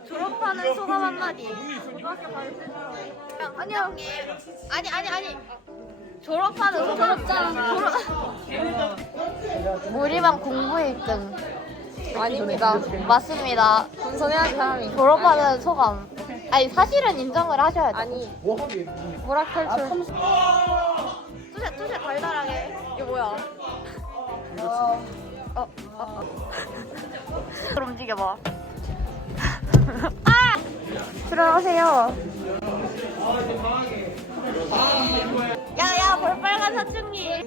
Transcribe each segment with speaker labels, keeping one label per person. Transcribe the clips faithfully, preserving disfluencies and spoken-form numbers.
Speaker 1: 졸업하는 소감 한마디. 아니요. 아니 아니 아니. 졸업하는 소감. 졸업. 우리 반 공부 일 등. 아닙니다. 맞습니다.
Speaker 2: 분성해야지 사람이.
Speaker 1: 졸업하는 소감. 아니 사실은 인정을 하셔야 돼.
Speaker 2: 아니
Speaker 1: 오락 탈출. 투샷 투샷 달달하게. 이게 뭐야? 어, 어, 어. 그럼 움직여봐. 아! 들어가세요. 야야 볼빨간 사춘기.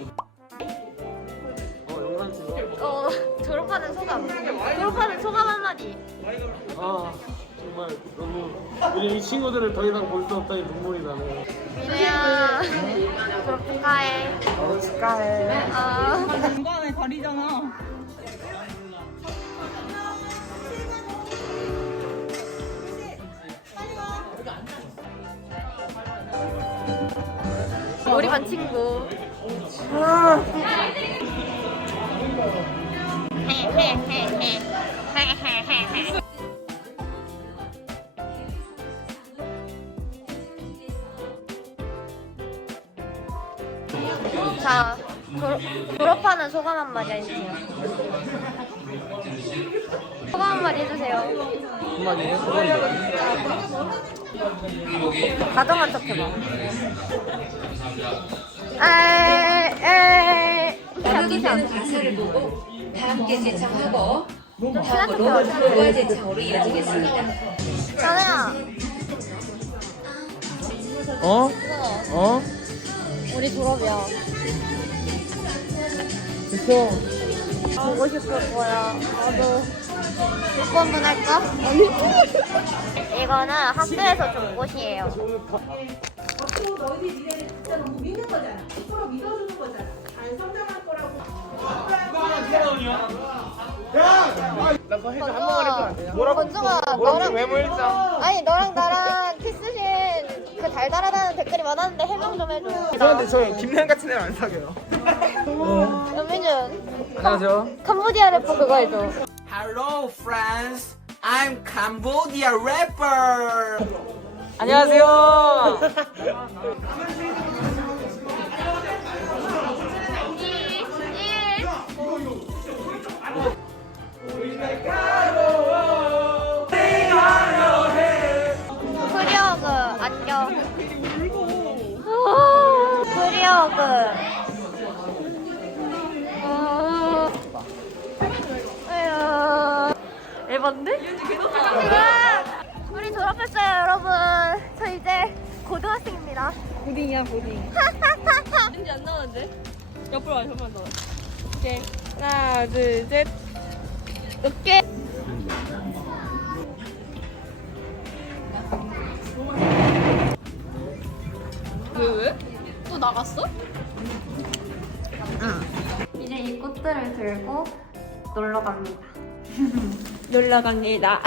Speaker 1: 어 졸업하는 소감. 졸업하는 소감 한마디.
Speaker 3: 아 정말 너무 우리 이 친구들을 더 이상 볼 수 없다니 눈물이 나네요.
Speaker 1: 민우야 졸업 축하해.
Speaker 2: 어, 축하해.
Speaker 1: 아.
Speaker 4: 중간에 가리잖아.
Speaker 1: 우리 반 친구. 자, 졸, 졸업하는 소감 한마디 해주세요. 소감 한마디 해주세요.
Speaker 3: 한마디에
Speaker 1: 가정한 척 해봐. 에이, 에이.
Speaker 5: 완성되는 가사를 보고 다 함께 제청하고 다음으로 결과 제청으로 이어지겠습니다.
Speaker 1: 현우야,
Speaker 3: 어? 어?
Speaker 1: 우리 졸업이야.
Speaker 3: 그쵸?
Speaker 1: 보고 싶을 거야. 나도. 육 번분 할까? 아니. 이거는 학교에서 준 꽃이에요.
Speaker 6: 앞으로 너희들 미래를 진짜 너무 믿는 거잖아. 서로 믿어주는 거잖아. 안 성장할 거라고.
Speaker 3: 나 그거 해줘 한 번만 해도 안 되냐?
Speaker 1: 건중아, 너랑
Speaker 3: 외모 일장.
Speaker 1: 아니 너랑 나랑 키스신 그 달달하다는 댓글이 많았는데 해명 좀 해줘.
Speaker 3: 그런데 저 김래현 같은 애는 안 사귀어요.
Speaker 1: 연민준.
Speaker 3: 안녕하세요.
Speaker 1: 캄보디아 래퍼 그거 해줘.
Speaker 7: Hello friends, I'm Cambodia rapper.
Speaker 3: 안녕하세요.
Speaker 1: 프리어그 안녕. 프리어그. 에반데? 우리 졸업했어요 여러분. 저 이제 고등학생입니다.
Speaker 4: 고딩이야 고딩. 왠지 안 나오는데? 옆으로 와 옆으로 와. 오케이 하나 둘 셋. 오케이. 왜 왜? 또 나갔어?
Speaker 1: 이제 이 꽃들을 들고 놀러 갑니다.
Speaker 4: 놀러 갑니다.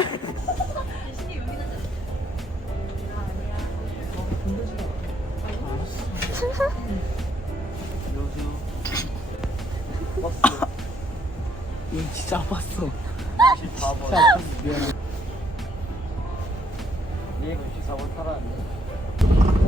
Speaker 3: 이 진짜 아팠어. 진짜 아팠어. 미안해. 얘가 이십사 번 살았네.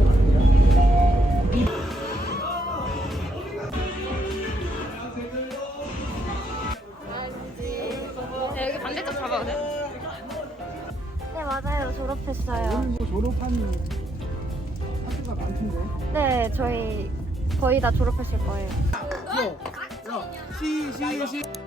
Speaker 4: 야, 여기 반대쪽 잡아도 돼?
Speaker 1: 네 맞아요 졸업했어요.
Speaker 3: 뭐 졸업한 학교가 많던데.
Speaker 1: 네 저희 거의 다 졸업했을 거예요.
Speaker 3: 시, 시, 시.